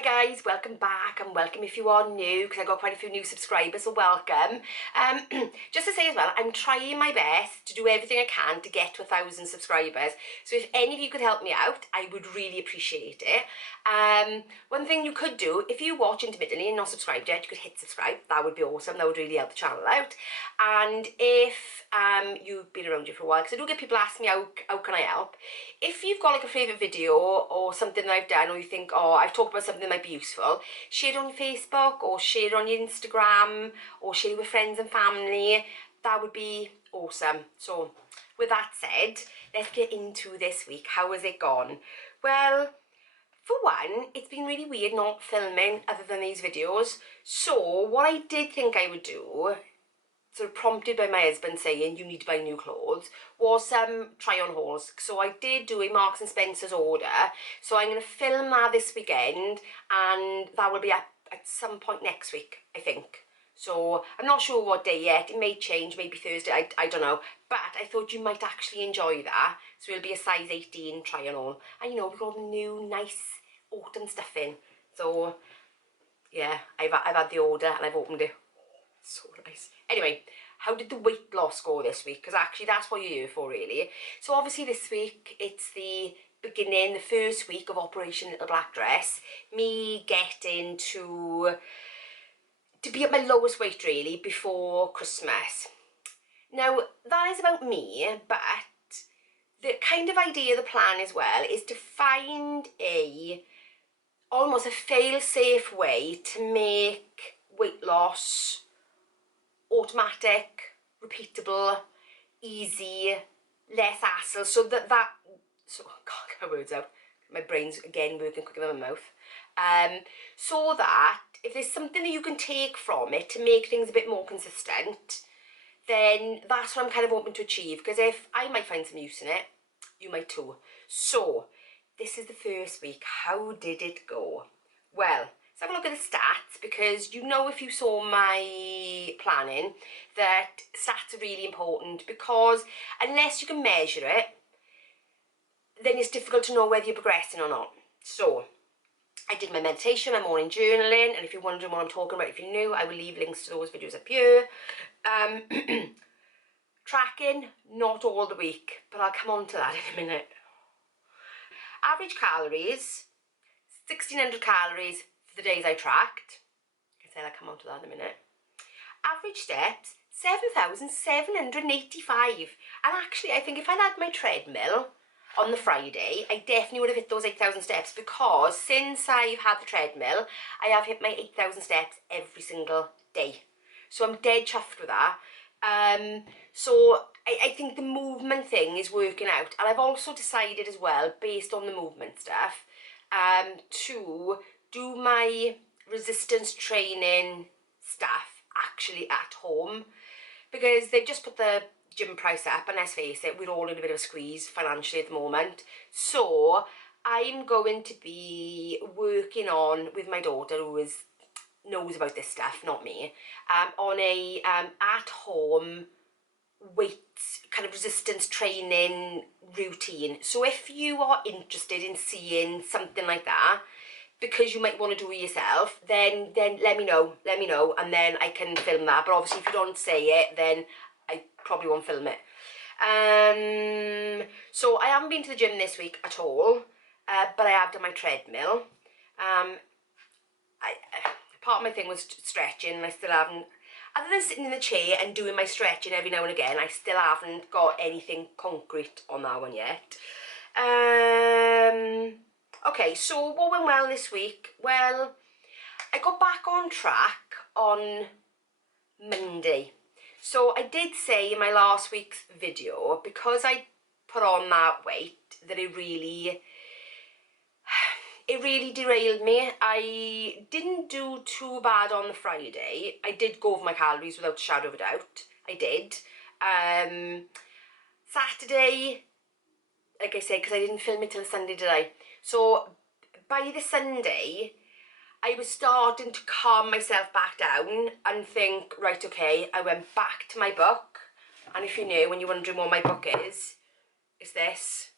Hi guys, welcome back, and welcome if you are new, because I got quite a few new subscribers, so welcome. Just to say as well, I'm trying my best to do everything I can to get to 1,000 subscribers, so if any of you could help me out, I would really appreciate it. One thing you could do, if you watch intermittently and not subscribed yet, you could hit subscribe. That would be awesome. That would really help the channel out. And if you've been around here for a while, because I do get people asking me how can I help, if you've got like a favourite video or something that I've done, or you think, oh, I've talked about something that might be useful, share it on your Facebook or share it on your Instagram or share it with friends and family. That would be awesome. So with that said, let's get into this week. How has it gone? Well, for one, it's been really weird not filming other than these videos. So what I did think I would do, sort of prompted by my husband saying you need to buy new clothes, was some try on hauls. So I did do a Marks and Spencer's order, so I'm going to film that this weekend, and that will be up at some point next week, I think. So I'm not sure what day yet. It may change, maybe Thursday, I don't know, but I thought you might actually enjoy that. So it'll be a size 18 try on haul, and you know, we've got all the new nice autumn stuff in. So yeah, I've had the order and I've opened it. So nice. Anyway, how did the weight loss go this week? Because actually that's what you're here for, really. So obviously this week it's the beginning, the first week of Operation Little Black Dress. Me getting to be at my lowest weight really before Christmas. Now that is about me, but the kind of idea, the plan as well, is to find almost a fail-safe way to make weight loss automatic, repeatable, easy, less hassle, so God, get my words out. My brain's again working quicker than my mouth. So that if there's something that you can take from it to make things a bit more consistent, then that's what I'm kind of hoping to achieve, because if I might find some use in it, you might too. So this is the first week. How did it go? Well, let's have a look at the stats, because you know, if you saw my planning, that stats are really important, because unless you can measure it, then it's difficult to know whether you're progressing or not. So I did my meditation, my morning journaling, and if you're wondering what I'm talking about, if you're new, I will leave links to those videos up here. Tracking, not all the week, but I'll come on to that in a minute. Average calories, 1,600 calories for the days I tracked. Like I said, I'll come on to that in a minute. Average steps, 7,785. And actually, I think if I'd had my treadmill on the Friday, I definitely would have hit those 8,000 steps, because since I've had the treadmill, I have hit my 8,000 steps every single day. So I'm dead chuffed with that. So I think the movement thing is working out, and I've also decided as well, based on the movement stuff, to do my resistance training stuff actually at home, because they've just put the gym price up, and let's face it, we're all in a bit of a squeeze financially at the moment. So I'm going to be working on, with my daughter, who knows about this stuff, not me, on a at-home weight kind of resistance training routine. So if you are interested in seeing something like that, because you might want to do it yourself, then let me know, and then I can film that. But obviously if you don't say it, then I probably won't film it. So I haven't been to the gym this week at all, but I have done my treadmill. Part of my thing was stretching, and I still haven't, other than sitting in the chair and doing my stretching every now and again, I still haven't got anything concrete on that one yet. Okay, so what went well this week? Well, I got back on track on Monday. So I did say in my last week's video, because I put on that weight, that it really derailed me. I didn't do too bad on the Friday. I did go over my calories without a shadow of a doubt. I did. Saturday, like I said, because I didn't film it till Sunday, did I? So by the Sunday, I was starting to calm myself back down and think, right, okay, I went back to my book. And if you're new, when you're wondering what my book is, it's this.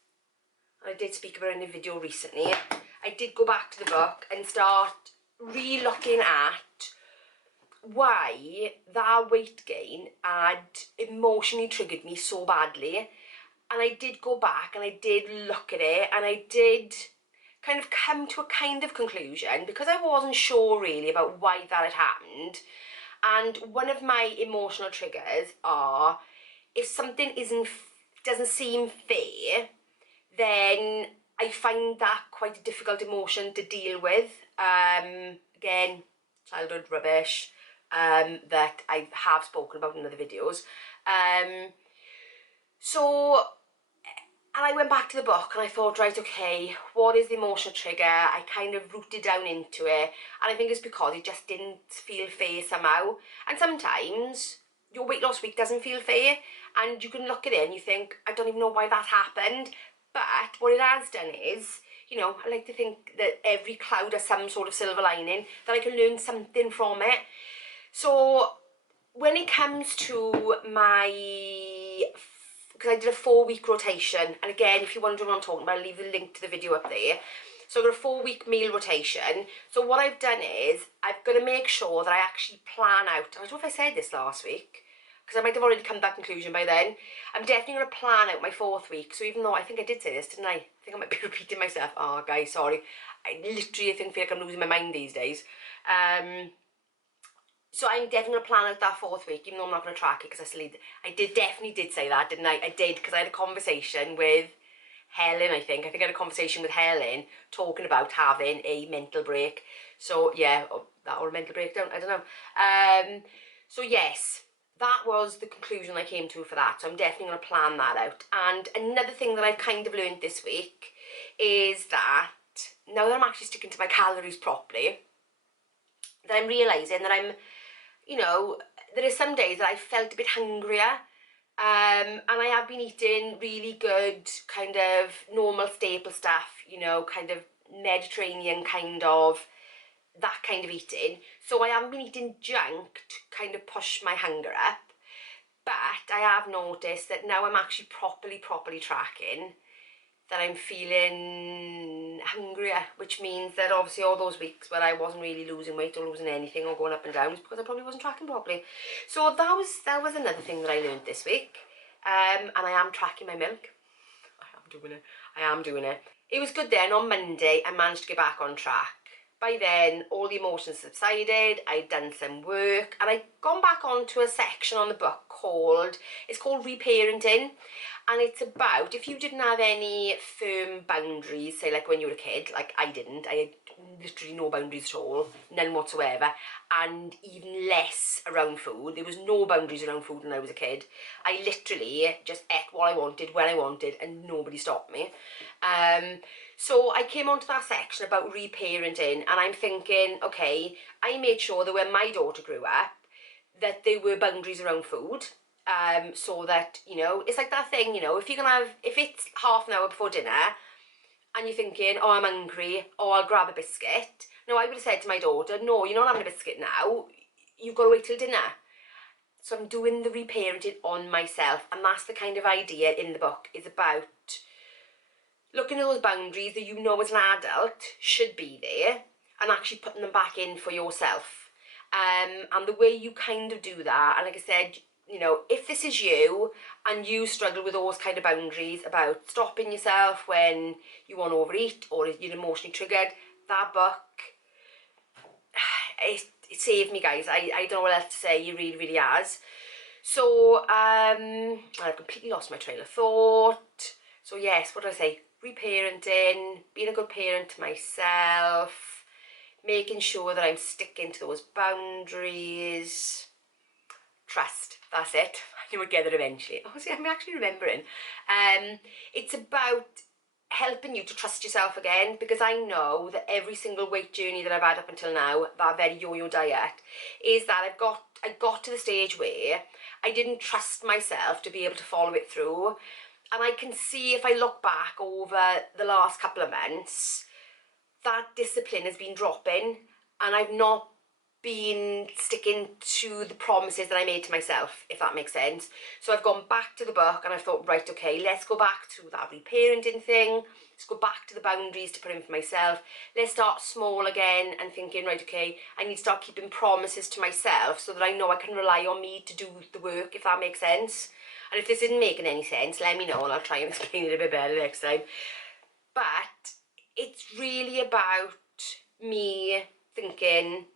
and I did speak about it in a video recently, I did go back to the book and start re-looking at why that weight gain had emotionally triggered me so badly. And I did go back and I did look at it, and I did kind of come to a kind of conclusion, because I wasn't sure really about why that had happened. And one of my emotional triggers are, if something doesn't seem fair, then I find that quite a difficult emotion to deal with. Again, childhood rubbish that I have spoken about in other videos. And I went back to the book and I thought, right, okay, what is the emotional trigger? I kind of rooted down into it, and I think it's because it just didn't feel fair somehow. And sometimes your weight loss week doesn't feel fair, and you can look at it and you think, I don't even know why that happened. But what it has done is, you know, I like to think that every cloud has some sort of silver lining, that I can learn something from it. So when it comes to my, because I did a 4-week rotation, and again, if you're wondering what I'm talking about, I'll leave the link to the video up there. So I've got a 4-week meal rotation. So what I've done is, I've got to make sure that I actually plan out, I don't know if I said this last week, because I might have already come to that conclusion by then. I'm definitely going to plan out my 4th week. So even though I think I did say this, didn't I? I think I might be repeating myself. Oh, guys, sorry. I literally feel like I'm losing my mind these days. So I'm definitely going to plan out that 4th week, even though I'm not going to track it, because I definitely did say that, didn't I? I did, because I had a conversation with Helen, I think I had a conversation with Helen talking about having a mental break. So yeah, or a mental breakdown, I don't know. So yes, that was the conclusion I came to for that. So I'm definitely going to plan that out. And another thing that I've kind of learned this week is that now that I'm actually sticking to my calories properly, that I'm realising that I'm, you know, there are some days that I felt a bit hungrier, and I have been eating really good kind of normal staple stuff, you know, kind of Mediterranean kind of, that kind of eating. So I haven't been eating junk to kind of push my hunger up, but I have noticed that now I'm actually properly tracking, that I'm feeling hungrier, which means that obviously all those weeks where I wasn't really losing weight or losing anything or going up and down is because I probably wasn't tracking properly. So that was another thing that I learned this week. And I am tracking my milk. I am doing it. It was good then. On Monday, I managed to get back on track. By then, all the emotions subsided, I'd done some work, and I'd gone back onto a section on the book called Reparenting. And it's about, if you didn't have any firm boundaries, say like when you were a kid, like I didn't, I had literally no boundaries at all, none whatsoever, and even less around food. There was no boundaries around food when I was a kid. I literally just ate what I wanted, when I wanted, and nobody stopped me. So I came onto that section about reparenting, and I'm thinking, okay, I made sure that when my daughter grew up, that there were boundaries around food. So that, you know, it's like that thing, you know, if it's half an hour before dinner and you're thinking, oh, I'm hungry, oh, I'll grab a biscuit. No, I would have said to my daughter, no, you're not having a biscuit now, you've got to wait till dinner. So I'm doing the reparenting on myself, and that's the kind of idea in the book, is about looking at those boundaries that you know as an adult should be there and actually putting them back in for yourself. And the way you kind of do that, and like I said, you know, if this is you and you struggle with those kind of boundaries about stopping yourself when you want to overeat or you're emotionally triggered, that book, it saved me, guys. I don't know what else to say. It really has. So I've completely lost my trail of thought. So yes, what did I say? Reparenting, being a good parent to myself, making sure that I'm sticking to those boundaries. Trust, that's it. I knew I'd get there eventually. Oh, see, I'm actually remembering. It's about helping you to trust yourself again, because I know that every single weight journey that I've had up until now, that very yo-yo diet, is that I got to the stage where I didn't trust myself to be able to follow it through. And I can see, if I look back over the last couple of months, that discipline has been dropping, and I've not been sticking to the promises that I made to myself, if that makes sense. So I've gone back to the book and I've thought, right, okay, let's go back to that reparenting thing. Let's go back to the boundaries to put in for myself. Let's start small again and thinking, right, okay, I need to start keeping promises to myself so that I know I can rely on me to do the work, if that makes sense. And if this isn't making any sense, let me know and I'll try and explain it a bit better next time. But it's really about me thinking,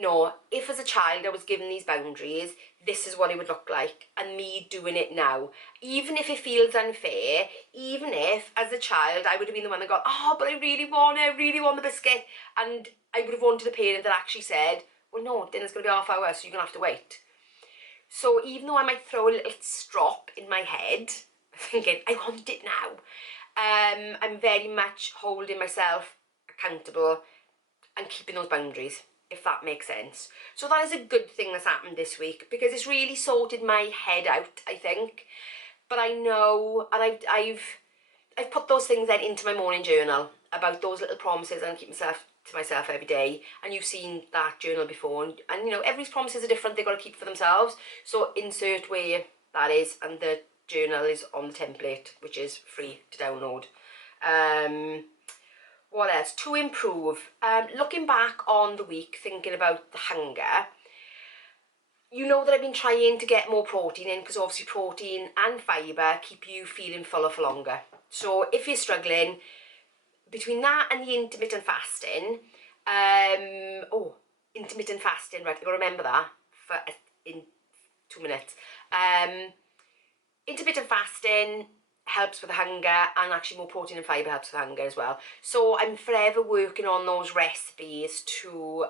no, if as a child I was given these boundaries, this is what it would look like, and me doing it now. Even if it feels unfair, even if as a child I would have been the one that got, oh, but I really want the biscuit, and I would have wanted a parent that actually said, well, no, dinner's going to be half hour, so you're going to have to wait. So even though I might throw a little strop in my head, thinking, I want it now, I'm very much holding myself accountable and keeping those boundaries, if that makes sense. So that is a good thing that's happened this week, because it's really sorted my head out, I think. But I know, and I've put those things then into my morning journal about those little promises and keep to myself every day. And you've seen that journal before, and you know, everybody's promises are different, they've got to keep for themselves. So insert where that is, and the journal is on the template, which is free to download. What else? To improve. Looking back on the week, thinking about the hunger, you know that I've been trying to get more protein in, because obviously protein and fibre keep you feeling fuller for longer. So if you're struggling, between that and the intermittent fasting, intermittent fasting, right, I've got to remember that in 2 minutes. Intermittent fasting helps with the hunger, and actually more protein and fibre helps with hunger as well. So I'm forever working on those recipes to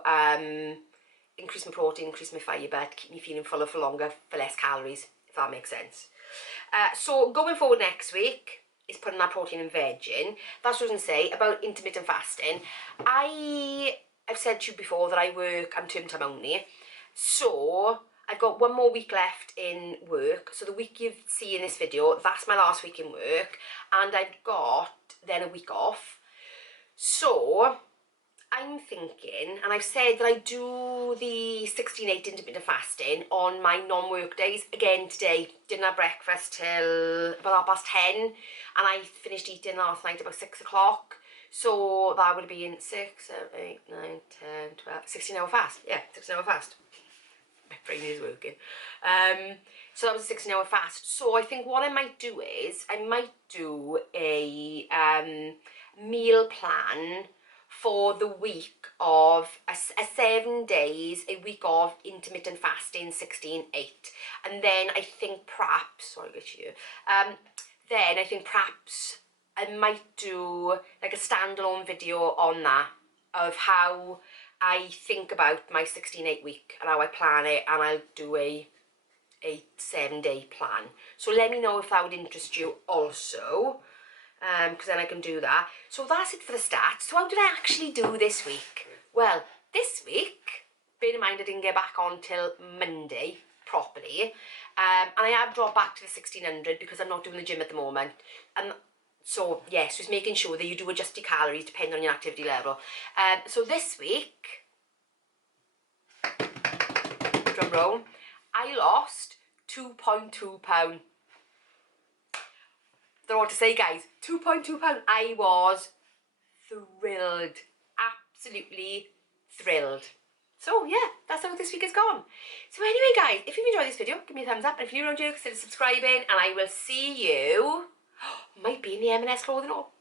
increase my protein, increase my fibre, to keep me feeling fuller for longer, for less calories, if that makes sense. So going forward next week is putting that protein and veg in. That's what I was going to say about intermittent fasting. I've said to you before that I'm term time only. So I've got 1 more week left in work. So the week you see in this video, that's my last week in work. And I've got then a week off. So I'm thinking, and I've said that I do the 16/8 intermittent fasting on my non-work days. Again, today, didn't have breakfast till about 10:30. And I finished eating last night about 6 o'clock. So that would be in 6, 7, 8, 9, 10, 12, 16-hour fast. Yeah, 16-hour fast. My brain is working. So that was a 16-hour fast. So I think what I might do is I might do a meal plan for the week of a 7 days, a week of intermittent fasting, 16/8. And then I think perhaps, sorry, get you. Then I think perhaps I might do like a standalone video on that, of how I think about my 16/8 week and how I plan it, and I'll do a 7-day plan. So let me know if that would interest you also, because then I can do that. So that's it for the stats. So how did I actually do this week? Well, this week, bear in mind I didn't get back on till Monday properly, and I have dropped back to the 1600 because I'm not doing the gym at the moment. And so yes, just making sure that you do adjust your calories depending on your activity level. So this week, drum roll, I lost 2.2 pounds. Don't know what to say, guys. 2.2 pounds. I was thrilled. Absolutely thrilled. So yeah, that's how this week has gone. So anyway, guys, if you've enjoyed this video, give me a thumbs up. And if you're new around here, consider subscribing. And I will see you, might be in the M&S clothing haul.